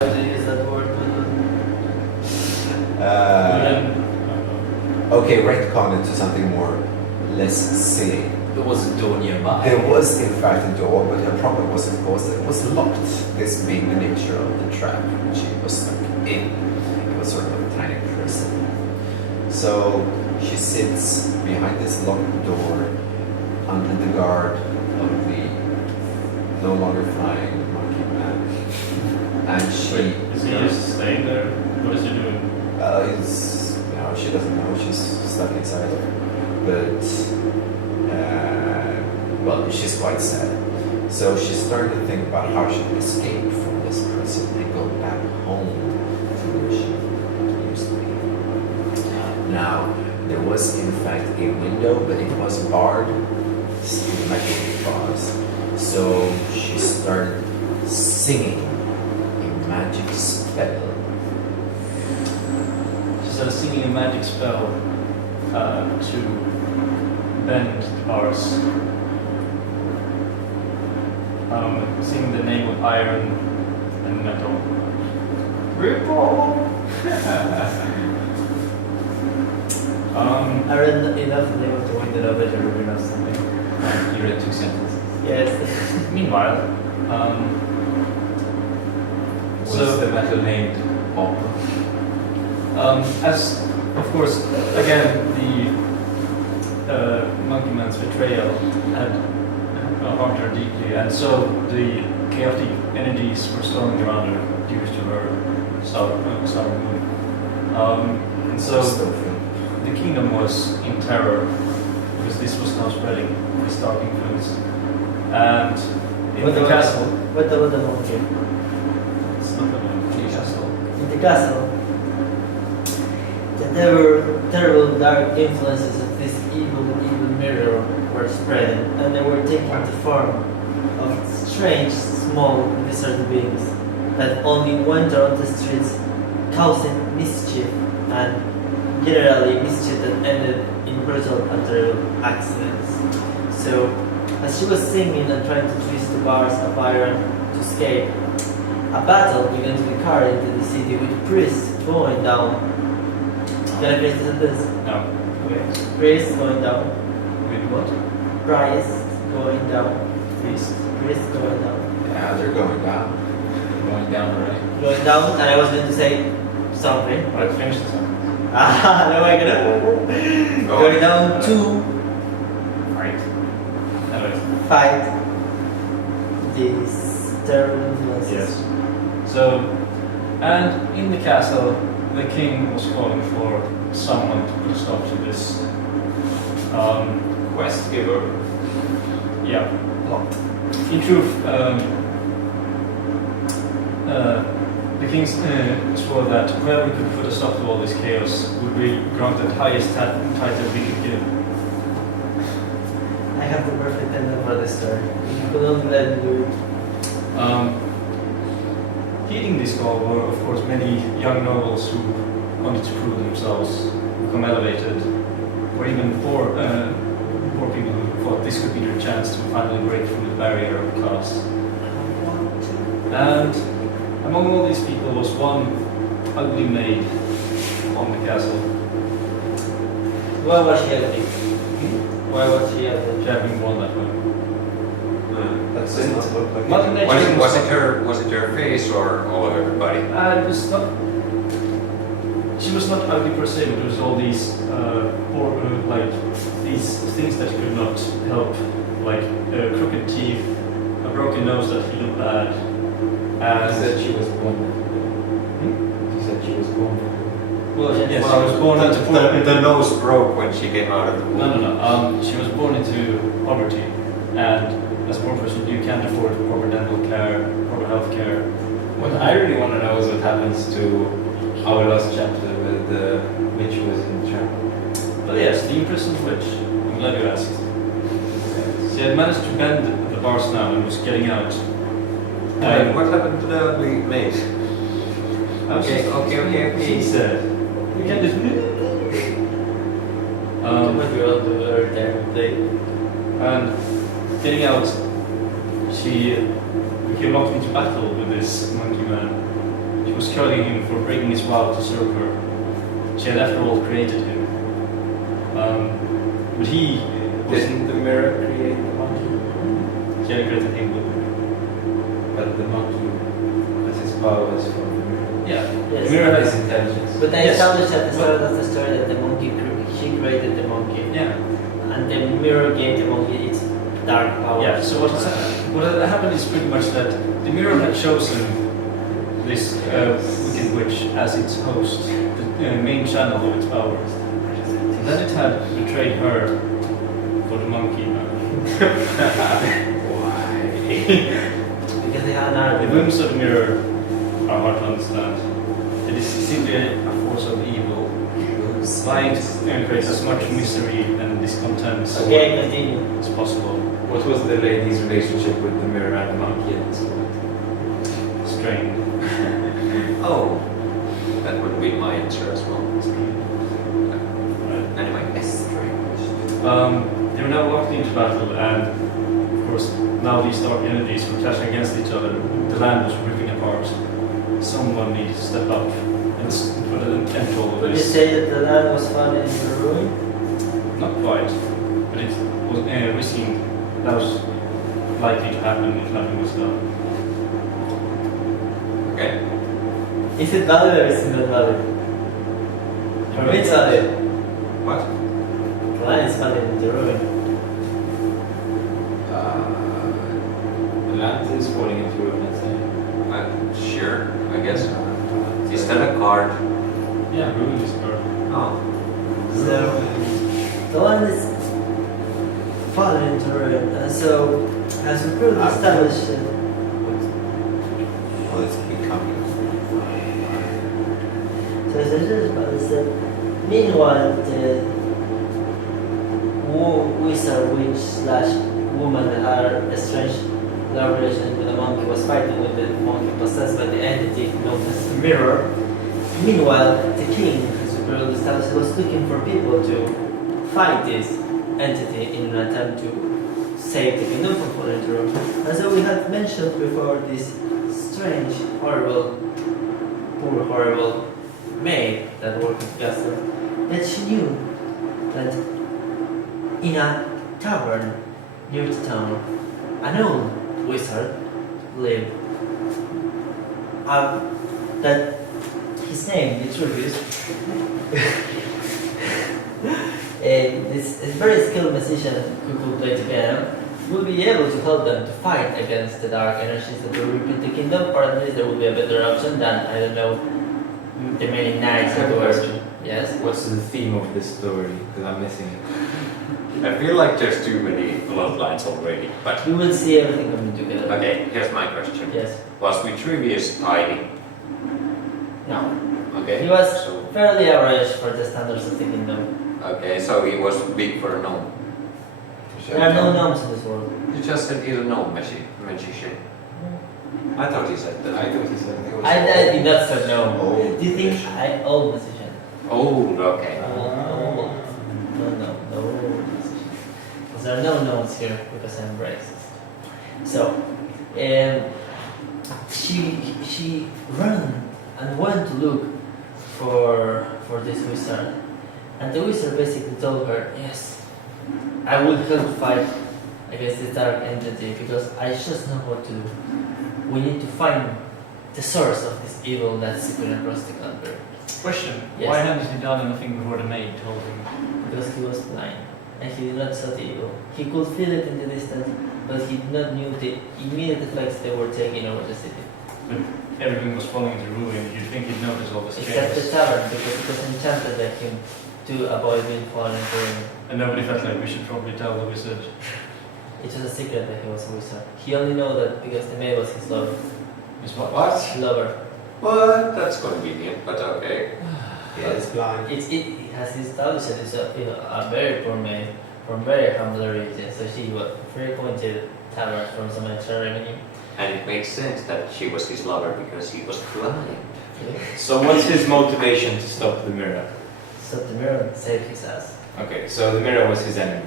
Is that word? Okay, retcon into something more less silly. There was a door nearby. There was in fact a door, but the problem was of course that it was locked. This being the nature of the trap which she was stuck in. It was sort of a tiny prison. So she sits behind this locked door under the guard of the no longer flying monkey man. And she Wait, is he just staying there? What is he doing? is, you know, she doesn't know she's stuck inside her. But well, she's quite sad. So she's starting to think about how she can escape from this prison and go back home to where she used to be. Now, there was in fact a window, but it was barred, metal bars. So she started singing a magic spell. She started singing a magic spell to bend the bars. Singing the name of iron and metal. Ripple! I read enough and they want to wind it up at a ribbon or something. You read 2 sentences. Yes. Meanwhile, Was so the battle named Bob? as of course, again, the monkey man's betrayal had harmed her deeply, and so the chaotic energies were storming around her due to her sour mood. And so the kingdom was in terror because this was now spreading this dark influence. And in the castle, What the monkey? it's not a castle. In the castle, there were terrible dark influences of this evil mirror were spreading, and they were taking the form of strange, small, lizard beings that only went around the streets, causing mischief, and generally mischief that ended in brutal and terrible accidents. So, as she was singing and trying to twist the bars of iron to escape, a battle began to be carried into the city with priests going down. Can I finish this? No. Okay. Priests going down. With what? Priest going down. Priest. Priest going down. Yeah, they're going down. Going down, right? Going down, and I was going to say something. Alright, finish the sentence. Ah, no, I gonna going down to Right. Anyways. fight these terrible influences. Yes. So, and in the castle, the king was calling for someone to put a stop to this. Quest giver. Yeah. In truth, the king swore that whoever could put a stop to all this chaos would be granted highest title we could give. I have the perfect ending for this story. You could only let me do it. Heeding this call were, of course, many young nobles who wanted to prove themselves, become elevated, or even poor people who thought this could be their chance to finally break through the barrier of caste. And among all these people was one ugly maid on the castle, Why was she ugly? Why was she ugly? she had been born that way. That does not look like Mother Nature Was it her face or all of everybody? It was not. She was not ugly per se, but it was all these like these things that could not help, like crooked teeth, a broken nose that he looked bad, You and said she was born. You said she was born. well, Yes. yes, she was born into poverty. The nose broke when she came out of the womb. No. She was born into poverty, and as a poor person, you can't afford proper dental care, proper health care. What I really want to know is what happens to our last chapter with the witch who was in the trap. But yes, the imprisoned witch. I'm glad you asked. She had managed to bend the bars now and was getting out. And what happened to the ugly maid? Okay. She said, "You can just." What we all do over there and play. And getting out, she became locked into battle with this monkey man. was killing him for breaking his vow to serve her. She had after all created him. But he was Didn't the mirror create the monkey? she had created him with But the monkey, as his power is from the mirror. yeah. Yes. The mirror His has intelligence. But I Yes. established at the start of the story that the monkey, she created the monkey. yeah. And the mirror gave the monkey its dark power. Yeah, so what had happened is pretty much that the mirror had chosen this wicked witch as its host, the main channel of its power. So then it had betrayed her for the monkey. Because they had an The argument. whims of the mirror are hard to understand. It is simply a force of evil, trying to create as much misery and discontent Okay, continue. as possible. What was the lady's relationship with the mirror and the monkey at this point? Strained. Oh, that would be my answer as well. Right. Anyway, They were now locked into battle, and of course, now these dark energies were clashing against each other. The land was ripping apart. Someone needed to step up and put an end to all of Would you this. say that the land was falling into ruin? Not quite, but it was risking that was likely to happen if nothing was done. okay. Is it valid or is it not valid? For me it's valid. What? The land is falling into ruin. The land is falling into ruin, I'd say. Sure, I guess. Is that a card? Yeah, ruin is her. Oh. So the land is falling into ruin. And so as we proved established Well, it's becoming. so as I just about to say, meanwhile the wizard witch slash woman that had a strange love relation with the monkey was fighting with the monkey possessed by the entity known as the mirror. Meanwhile, the king, as we previously established, was looking for people to fight this entity in an attempt to save the kingdom from falling into ruin. And so we had mentioned before this strange, horrible, poor, horrible maid that worked with Gaston, that she knew that in a tavern near the town, an old wizard lived. That his name, Vitruvius, this very skilled musician who could play the piano, will be able to help them to fight against the dark energies that will repeat the kingdom, or at least there will be a better option than, I don't know, the many knights I have that a were. question. Yes? What's the theme of this story? Because I'm missing it. I feel like there's too many bloodlines already, but We will see everything coming together. okay, here's my question. Yes. Was Vitruvius tiny? No. Okay. He was So, fairly average for the standards of the kingdom. okay, so he was big for a gnome. There are no gnomes in this world. You just said he's a gnome magician. I thought he said that. I thought he said I did not say no. Old Do you think musician. I old musician? Oh, okay. No, musician. Because there are no gnomes here because I'm racist. So, she ran and went to look for this wizard, and the wizard basically told her, "Yes, I will help fight against this dark entity because I just know what to do. We need to find the source of this evil that's spread across the country." Question. Yes. Why hadn't he done anything before the maid told him? Because he was blind and he did not see the evil. He could feel it in the distance, but he did not knew the immediate effects they were taking over the city. But everything was falling into ruin. You'd think he'd notice all this Except the chaos. tavern, because it was enchanted by him to avoid being fallen into ruin. And nobody felt like we should probably tell the wizard. It was a secret that he was a wizard. He only knew that because the maid was his lover. Is what? Lover. What? That's convenient, but okay. Yeah, it's blind. It has established that it's a very poor maid from very humble origin, so she was frequented taverns from some extra revenue. And it makes sense that she was his lover because he was blind. So what's his motivation to stop the mirror? So the mirror saved his ass. Okay, so the mirror was his enemy.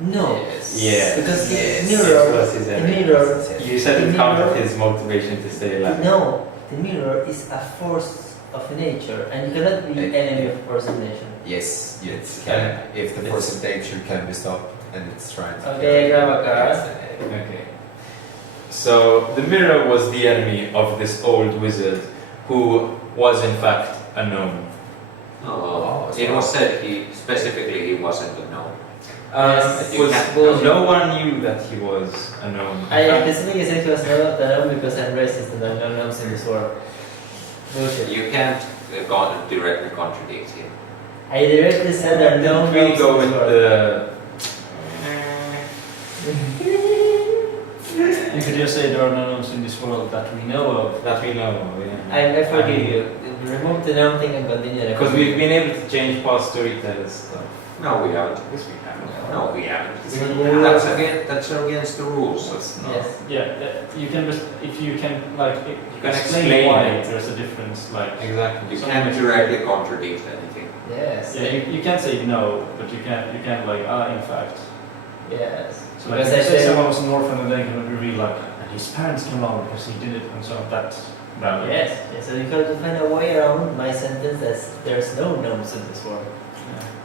No. Yeah. Because Yes, the mirror, it was his the enemy. mirror, You said it The counted mirror- his motivation to stay alive. no, the mirror is a force of nature, and you cannot be enemy of force of nature. Yes, yes, can. If the force of nature can be stopped and it's trying to. Okay, grab a card. Okay. So the mirror was the enemy of this old wizard, who was in fact a gnome. Oh, Oh, it was said specifically he wasn't a gnome. Yes, It was, bullshit. no one knew that he was a gnome. I specifically said he was not a gnome because I'm racist and there are no gnomes in this world. Bullshit. You can't directly contradict him. I directly said there are no Didn't we gnomes go in with this world. the You could just say there are no gnomes in this world that we know of. that we know? Yeah. I forgive you. Remove the gnome thing and continue. Because we've been able to change past storytellers stuff. No, we haven't. Yes, we have. No, we haven't. Yeah. That's against the rules. That's not. Yes. Yeah, you can just, if you can like can explain explain why it. there's a difference, like Exactly. You can't directly contradict anything. Yes. yeah, you can't say no, but you can like in fact. Yes. So like Because if I you say said- someone was an orphan and then can reveal like and his parents came along because he did it and so that's valid. Yes. Yes. So you have to find a way around my sentence that there's no gnomes in this world.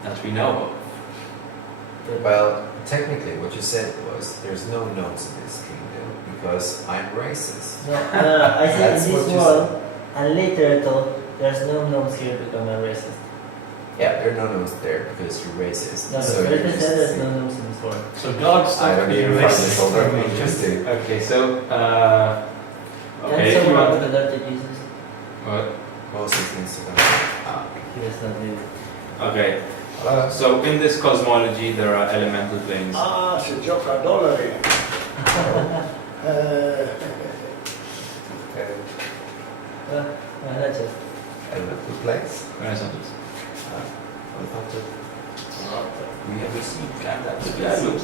That we know of. Well, technically, what you said was there's no gnomes in this kingdom because I'm racist. No, I said That's in what this you world, and later I told there's no gnomes here because I'm racist. Yeah, there are no gnomes there because you're racist. No, so but you're later just said there's saying- no gnomes in this world. So God I stopped don't being even find this racist. all that interesting. Okay, so okay, And if so you about want. the Lord Jesus, What? Moses needs to go. he does not live. Okay, Hello. so in this cosmology there are elemental planes. Ah, si gioca a dollari. Not just. Elemental planes. Renaissance. I thought that We have received that. That looks